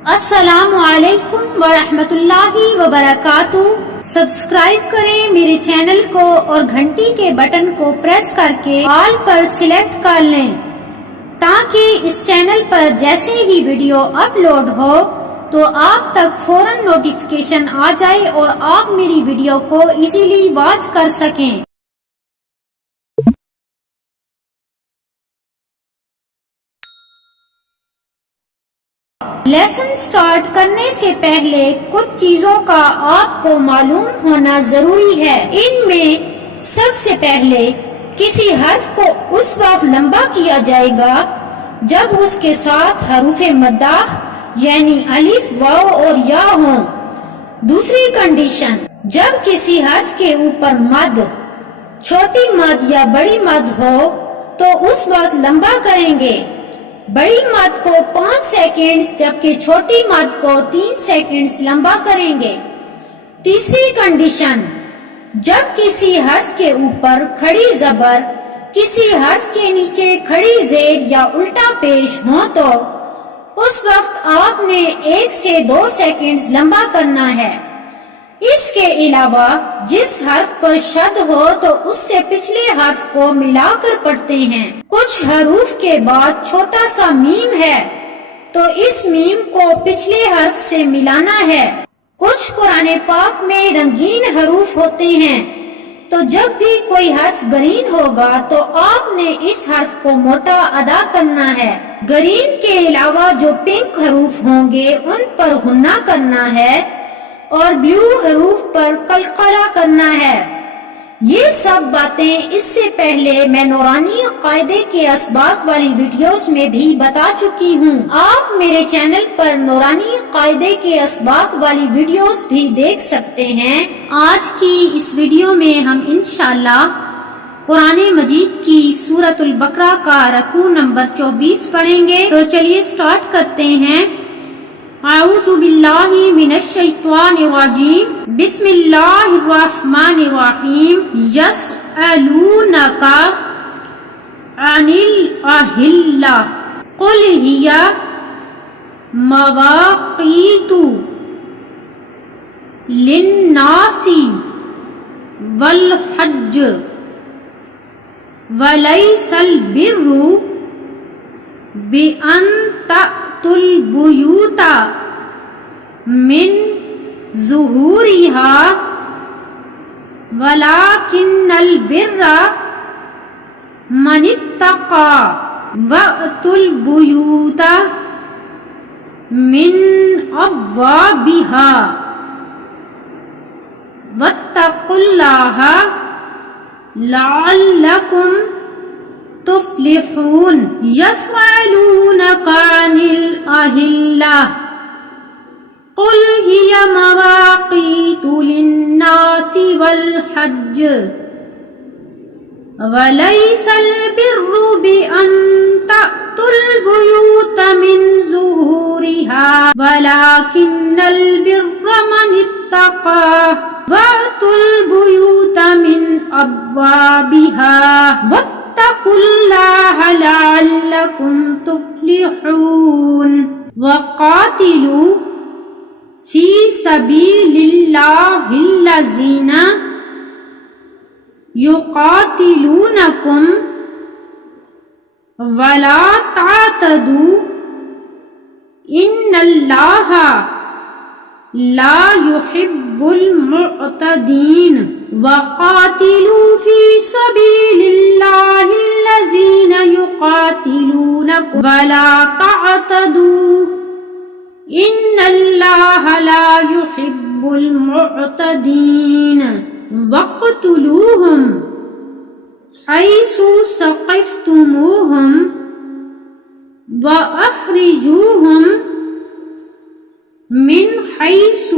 السلام علیکم ورحمۃ اللہ وبرکاتہ۔ سبسکرائب کریں میرے چینل کو اور گھنٹی کے بٹن کو پریس کر کے آل پر سلیکٹ کر لیں تاکہ اس چینل پر جیسے ہی ویڈیو اپلوڈ ہو تو آپ تک فوراً نوٹیفیکیشن آ جائے اور آپ میری ویڈیو کو ایزیلی واچ کر سکیں۔ لیسن سٹارٹ کرنے سے پہلے کچھ چیزوں کا آپ کو معلوم ہونا ضروری ہے۔ ان میں سب سے پہلے کسی حرف کو اس وقت لمبا کیا جائے گا جب اس کے ساتھ حروف مدہ یعنی الف، واو اور یا ہوں۔ دوسری کنڈیشن، جب کسی حرف کے اوپر مد، چھوٹی مد یا بڑی مد ہو تو اس وقت لمبا کریں گے۔ بڑی مد کو 5 سیکنڈز جبکہ چھوٹی مد کو 3 سیکنڈز لمبا کریں گے۔ تیسری کنڈیشن، جب کسی حرف کے اوپر کھڑی زبر کسی حرف کے نیچے کھڑی زیر یا الٹا پیش ہو تو اس وقت آپ نے 1 سے 2 سیکنڈز لمبا کرنا ہے۔ اس کے علاوہ جس حرف پر شد ہو تو اس سے پچھلے حرف کو ملا کر پڑھتے ہیں۔ کچھ حروف کے بعد چھوٹا سا میم ہے تو اس میم کو پچھلے حرف سے ملانا ہے۔ کچھ قرآن پاک میں رنگین حروف ہوتے ہیں تو جب بھی کوئی حرف گرین ہوگا تو آپ نے اس حرف کو موٹا ادا کرنا ہے۔ گرین کے علاوہ جو پنک حروف ہوں گے ان پر غنہ کرنا ہے اور بلیو حروف پر قلقلہ کرنا ہے۔ یہ سب باتیں اس سے پہلے میں نورانی قاعدے کے اسباق والی ویڈیوز میں بھی بتا چکی ہوں۔ آپ میرے چینل پر نورانی قاعدے کے اسباق والی ویڈیوز بھی دیکھ سکتے ہیں۔ آج کی اس ویڈیو میں ہم انشاءاللہ قرآن مجید کی سورۃ البقرہ کا رکوع نمبر 24 پڑھیں گے۔ تو چلیے سٹارٹ کرتے ہیں۔ اعوذ باللہ من الشیطان الرجیم، بسم اللہ الرحمن الرحیم۔ یسألونک عن الأہلہ قل ہی مواقیت للناس والحج ولیس البر بأن تأتوا البیوت من ظہورها ولکن البر من اتقى وأتوا البیوت من ابوابها واتقوا اللہ لعلکم تفلحون۔ یسألونک عن الأہلہ قل ہی مواقیت للناس والحج ولیس البر بأن تأتوا البیوت من ظہورها ولکن البر من اتقى وأتوا البیوت من ابوابها واتقوا اللہ لعلکم تفلحون۔ وقاتلوا فی سبیل اللہ الذین یقاتلونکم ولا تعتدوا ان اللہ لا يحب المعتدین۔ وقاتلوا فی سبیل اللہ الذین یقاتلونکم ولا تعتدوا ان اللہ لا يحب المعتدین۔ وقتلوہم حیث ثقفتموہم واخرجوہم من حیث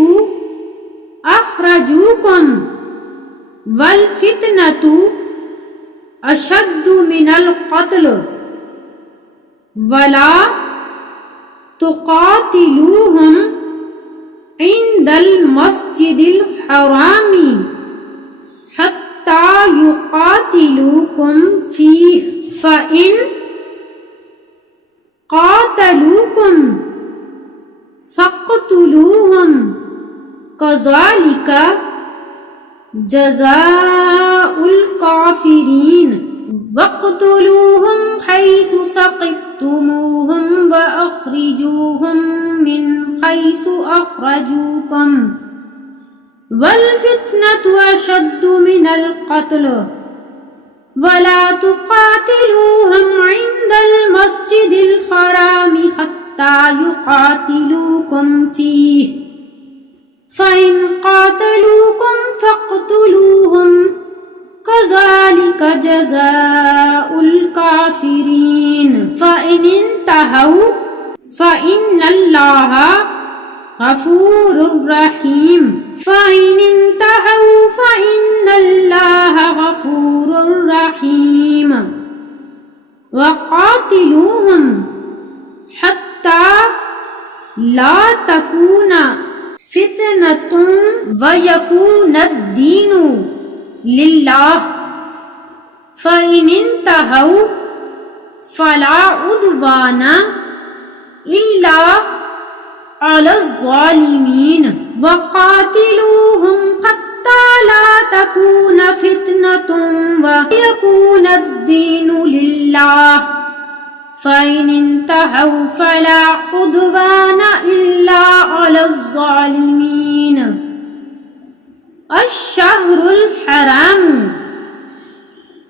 اخرجوکم والفتنۃ اشد من القتل ولا تقاتلوہم عند المسجد الحرام حتی یقاتلوکم فیہ فإن قاتلوکم فاقتلوهم كذلك جزاء الكافرين واقتلوهم حيث ثقفتموهم وأخرجوهم من حيث أخرجوكم والفتنة أشد من القتل ولا تقاتلوهم عند المسجد الحرام حتى يقاتلوكم فيه فإن قاتلوكم فاقتلوهم كذلك جزاء الكافرين فإن انتهوا فإن الله غفور رحيم فإن انتهوا فإن الله غفور رحيم وقاتلوهم حتى لا تكون فتنة ويكون الدين لله فإن انتهوا فلا عدوان إلا على الظالمين وقاتلوهم حتى لا تكون فتنة ويكون الدين لله فإن انتهوا فلا عدوان إلا على الظالمين الشهر الحرام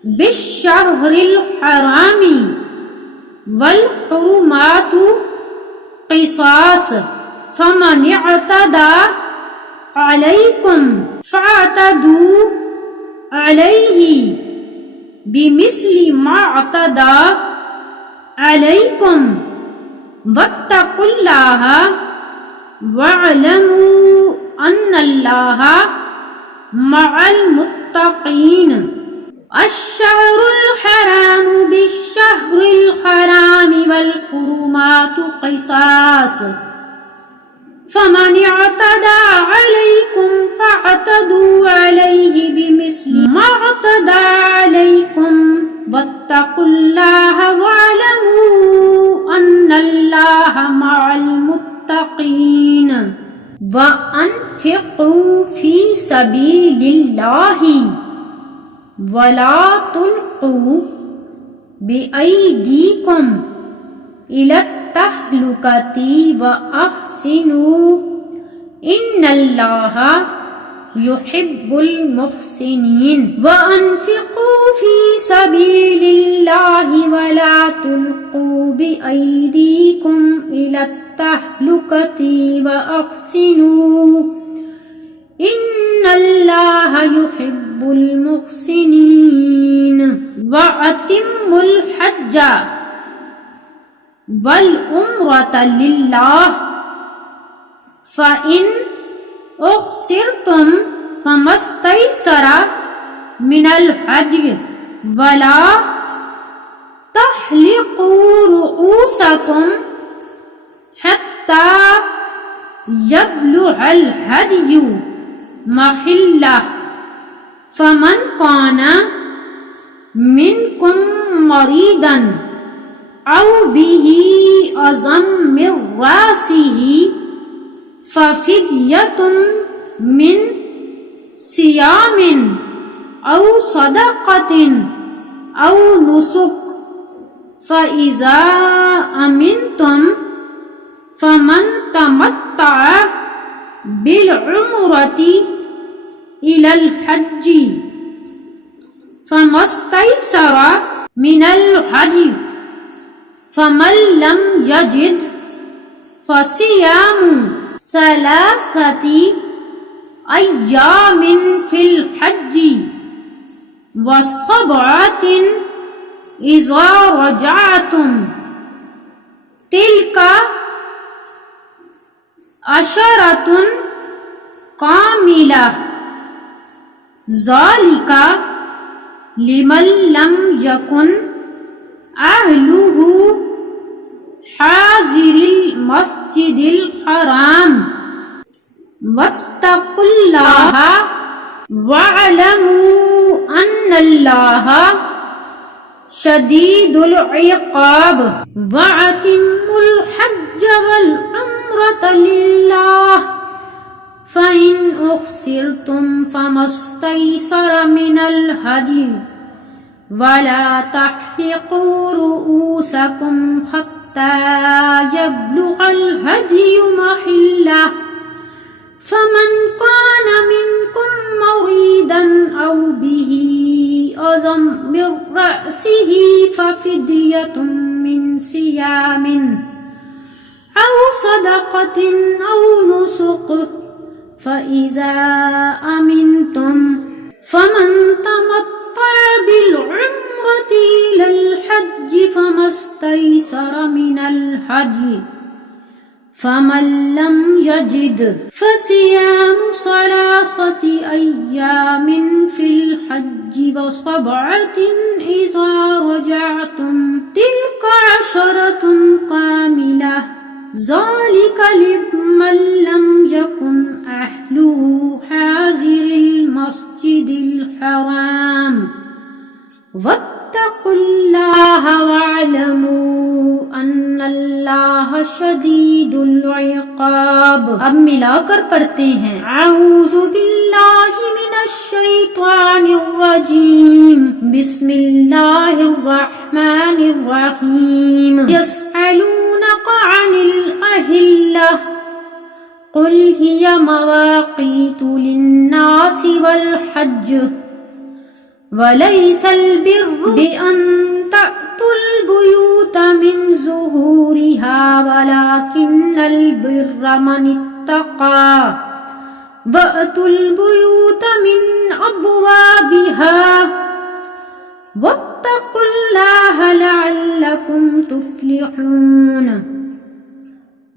بالشهر الحرام والحرمات قصاص فمن اعتدى عليكم فاعتدوا عليه بمثل ما اعتدى عليكم واتقوا الله واعلموا أن الله مع المتقين الشهر الحرام بالشهر الحرام والحرمات قصاص فمن اعتدى عليكم فاعتدوا عليه بمثل ما اعتدى عليكم واتقوا الله واعلموا أن الله مع المتقين وأنفقوا في سبيل الله ولا تلقوا بأيديكم إلى التهلكة وأحسنوا إن الله يحب المحسنين وأنفقوا في سبيل الله ولا تلقوا بأيديكم إلى التهلكة وأحسنوا إن الله يحب المحسنين وأتموا الحج والعمرة لله فإن أحصرتم فما استيسر من الهدي ولا تحلقوا رؤوسكم حتى يبلغ الهدي محله فمن كان منكم مريضا أو به أذى من رأسه ففدية من صيام أو صدقة أو نسك فإذا أمنتم فمن تمتع بالعمرة إلى الحج فما استيسر من الهدي فمن لم يجد فصيام 3 أيام في الحج و7 إذا رجعتم تلك 10 كاملة ذلك لمن لم يكن أهله حاضر المسجد الحرام واتقوا الله واعلموا أن الله شديد العقاب وأتموا الحج والعمرة العمرة لله فإن أخسرتم فما استيسر من الهدي ولا تحلقوا رؤوسكم حتى يبلغ الهدي محله فمن كان منكم مريضا أو به أذى من رأسه ففدية من صيام أو صدقة أو نسك فإذا أمنتم فمن تمتع بالعمرة إلى الحج فما استيسر من الهدي فمن لم يجد فصيام 3 أيام في الحج و7 إذا رجعتم تلك 10 كاملة ذلك لمن لم يكن أهله حاضر المسجد الحرام واتقوا الله واعلموا ان اللہ شدید العقاب. اب ملا کر پڑھتے ہیں. اعوذ باللہ من الشیطان الرجیم بسم اللہ الرحمن الرحیم. یسألونک عن الأہلة قل هي مواقیت للناس والحج وَلَيْسَ الْبِرُّ بِأَن تَأْتُوا الْبُيُوتَ مِنْ ظُهُورِهَا وَلَكِنَّ الْبِرَّ مَنِ اتَّقَى وَأْتُوا الْبُيُوتَ مِنْ أَبْوَابِهَا وَاتَّقُوا اللَّهَ لَعَلَّكُمْ تُفْلِحُونَ.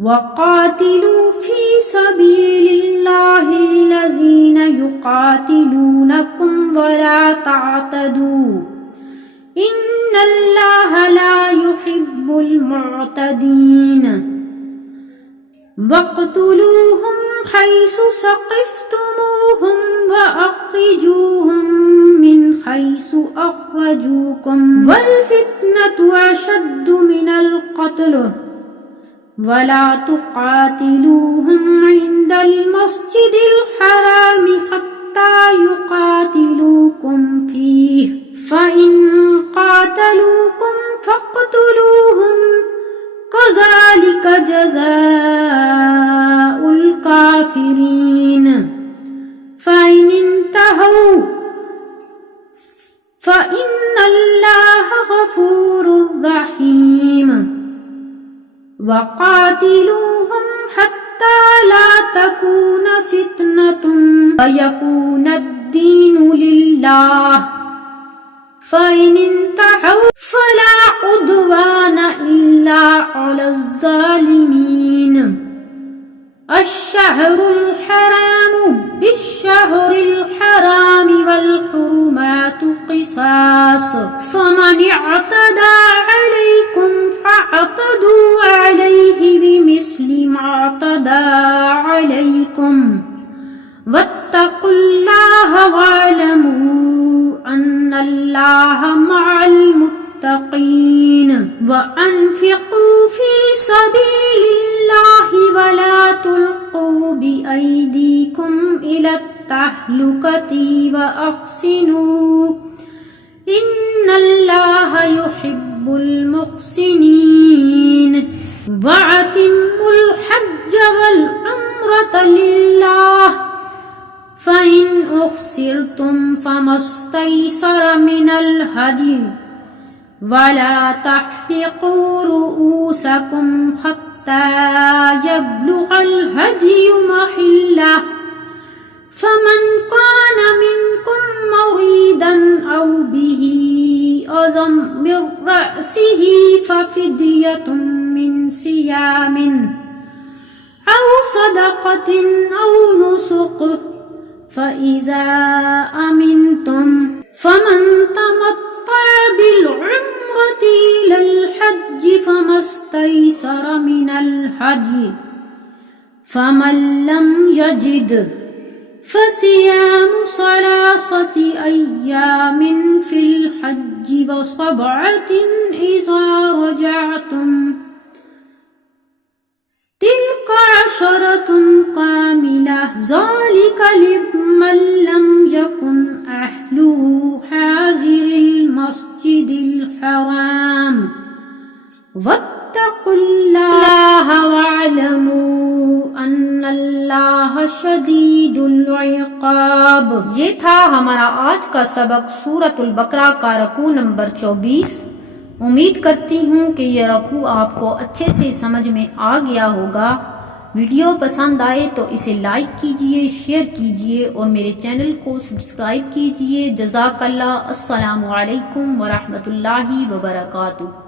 وَقَاتِلُوا فِي سَبِيلِ اللَّهِ الَّذِينَ يُقَاتِلُونَكُمْ وَلَا تَعْتَدُوا إِنَّ اللَّهَ لَا يُحِبُّ الْمُعْتَدِينَ. وَاقْتُلُوهُمْ حَيْثُ ثَقِفْتُمُوهُمْ وَأَخْرِجُوهُمْ مِنْ حَيْثُ أَخْرَجُوكُمْ وَالْفِتْنَةُ أَشَدُّ مِنَ الْقَتْلِ وَلَا تُقَاتِلُوهُمْ عِندَ الْمَسْجِدِ الْحَرَامِ حَتَّى يُقَاتِلُوكُمْ فِيهِ فَإِنْ قَاتَلُوكُمْ فَاقْتُلُوهُمْ كَذَلِكَ جَزَاءُ الْكَافِرِينَ. فَإِنِ انْتَهَوْا فَإِنَّ اللَّهَ غَفُورٌ رَحِيمٌ. وَقَاتِلُوهُمْ حَتَّى لَا تَكُونَ فِتْنَةٌ وَيَكُونَ الدِّينُ لِلَّهِ فَإِنِ انْتَهَوْا فَلَا عُدْوَانَ إِلَّا عَلَى الظَّالِمِينَ. الشَّهْرُ الْحَرَامُ بِالشَّهْرِ الْحَرَامِ وَالْحُرُمَاتُ قِصَاصٌ فَمَنِ اعْتَدَى عَلَيْكُمْ فَاعْتَدُوا عَلَيْهِ بِمِثْلِ مَا اعْتَدَى عَلَيْكُمْ وَاتَّقُوا اللَّهَ وَاعْلَمُوا أَنَّ اللَّهَ مَعَ الْمُتَّقِينَ. وَأَنْفِقُوا فِي سَبِيلِ اللَّهِ وَلَا تُلْقُوا بِأَيْدِيكُمْ إِلَى التَّهْلُكَةِ وَأَحْسِنُوا إِنَّ اللَّهَ يُحِبُّ الْمُحْسِنِينَ. وَأَتِمُّوا الْحَجَّ وَالْعُمْرَةَ لِلَّهِ فَإِنْ أُحْصِرْتُمْ فَمَا اسْتَيْسَرَ مِنَ الْهَدْيِ وَلَا تَحْلِقُوا رُؤُوسَكُمْ حَتَّى يَبْلُغَ الْهَدْيُ مَحِلَّهُ فَمَنْ كَانَ مِنْكُمْ مَرِيضًا أَوْ بِهِ أَذًى مِنْ رَأْسِهِ فَفِدْيَةٌ مِنْ صِيَامٍ أَوْ صَدَقَةٍ أَوْ نُسُكٍ فَإِذَا أَمِنْتُمْ فَمَنْ تَمَتَّعَ بِالْعُمْرَةِ إِلَى الْحَجِّ فَمَا اسْتَيْسَرَ مِنَ الْهَدْيِ فَمَنْ لَمْ يَجِدْ فَصِيَامُ 3 أَيَّامٍ فِي الْحَجِّ و7 إِذَا رَجَعْتُمْ تِلْكَ عشرة كاملة ذلك لمن لم يكن أهله حاضر المسجد الحرام واتقوا الله واعلموا ان اللہ شدید العقاب۔ یہ تھا ہمارا آج کا سبق سورۃ البقرہ کا رکوع نمبر 24۔ امید کرتی ہوں کہ یہ رکوع آپ کو اچھے سے سمجھ میں آ گیا ہوگا۔ ویڈیو پسند آئے تو اسے لائک کیجئے، شیئر کیجئے اور میرے چینل کو سبسکرائب کیجئے۔ جزاک اللہ۔ السلام علیکم ورحمۃ اللہ وبرکاتہ۔